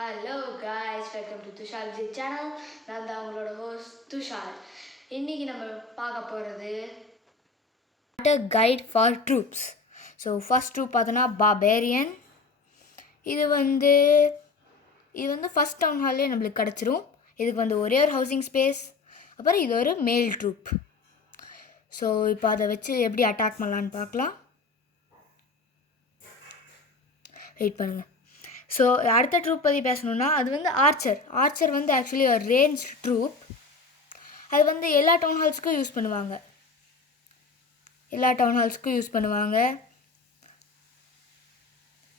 Hello guys, welcome to Tushar Vijay channel. நான் தான் உங்களோட ஹோஸ்ட் துஷார். இன்றைக்கி நம்ம பார்க்க போகிறது guide for troops. So first troupe பார்த்தோன்னா பார்பேரியன். இது வந்து ஃபஸ்ட் டவுன் ஹால்லே நம்மளுக்கு கிடச்சிரும். இதுக்கு வந்து ஒரே ஒரு ஹவுசிங் ஸ்பேஸ், அப்புறம் இது ஒரு மேல் ட்ரூப். ஸோ இப்போ அதை வச்சு எப்படி அட்டாக் பண்ணலான்னு பார்க்கலாம். வெயிட் பண்ணுங்கள். ஸோ அடுத்த ட்ரூப் பற்றி பேசணுன்னா அது வந்து ஆர்ச்சர் வந்து ஆக்சுவலி ஒரு ரேஞ்ச் ட்ரூப். அது வந்து எல்லா டவுன் ஹால்ஸ்க்கும் யூஸ் பண்ணுவாங்க.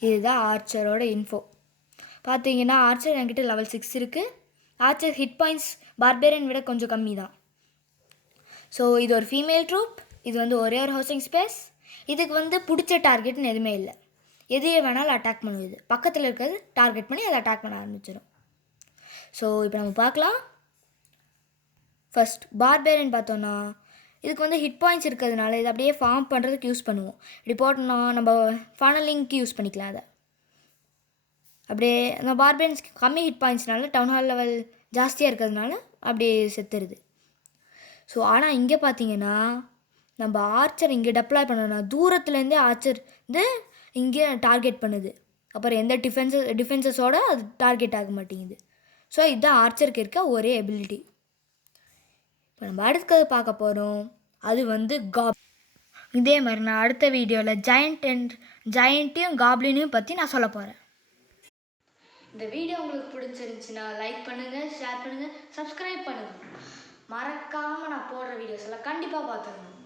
இதுதான் ஆர்ச்சரோட இன்ஃபோ. பார்த்தீங்கன்னா ஆர்ச்சர் என்கிட்ட லெவல் 6 இருக்குது. ஆர்ச்சர் ஹிட் பாயிண்ட்ஸ் பார்பேரியன் விட கொஞ்சம் கம்மி தான். ஸோ இது ஒரு ஃபீமேல் ட்ரூப். இது வந்து ஒரே ஒரு ஹவுசிங் ஸ்பேஸ். இதுக்கு வந்து பிடிச்ச டார்கெட்னு எதுவுமே இல்லை. எதையே வேணாலும் அட்டாக் பண்ணுவது. பக்கத்தில் இருக்கிறது டார்கெட் பண்ணி அதை அட்டாக் பண்ண ஆரம்பிச்சிடும். ஸோ இப்போ நம்ம பார்க்கலாம். ஃபஸ்ட் பார்பேரியன் பார்த்தோன்னா இதுக்கு வந்து ஹிட் பாயிண்ட்ஸ் இருக்கிறதுனால இதை அப்படியே ஃபார்ம் பண்ணுறதுக்கு யூஸ் பண்ணுவோம். இப்படி போட்டோன்னா நம்ம ஃபனலிங்க்கு யூஸ் பண்ணிக்கலாம். அதை அப்படியே அந்த பார்பேரியன்ஸ்க்கு கம்மி ஹிட் பாயிண்ட்ஸ்னால டவுன் ஹால் லெவல் ஜாஸ்தியாக இருக்கிறதுனால அப்படியே செத்துருது. ஸோ ஆனால் இங்கே பார்த்தீங்கன்னா நம்ம ஆர்ச்சர் இங்கே டெப்ளாய் பண்ணோன்னா தூரத்துலேருந்தே ஆர்ச்சர் வந்து இங்கே டார்கெட் பண்ணுது. அப்புறம் எந்த டிஃபென்சஸோடு அது டார்கெட் ஆக மாட்டேங்குது. ஸோ இதுதான் ஆர்ச்சருக்கு இருக்க ஒரே எபிலிட்டி. இப்போ நம்ம அடுத்தது பார்க்க போகிறோம். அது வந்து இதே மாதிரி நான் அடுத்த வீடியோவில் ஜாயண்ட்டையும் காப்ளினையும் பற்றி நான் சொல்ல போகிறேன். இந்த வீடியோ உங்களுக்கு பிடிச்சிருந்துச்சுன்னா லைக் பண்ணுங்கள், ஷேர் பண்ணுங்கள், சப்ஸ்கிரைப் பண்ணுங்கள். மறக்காமல் நான் போடுற வீடியோஸ் எல்லாம் கண்டிப்பாக பார்த்துக்கணும்.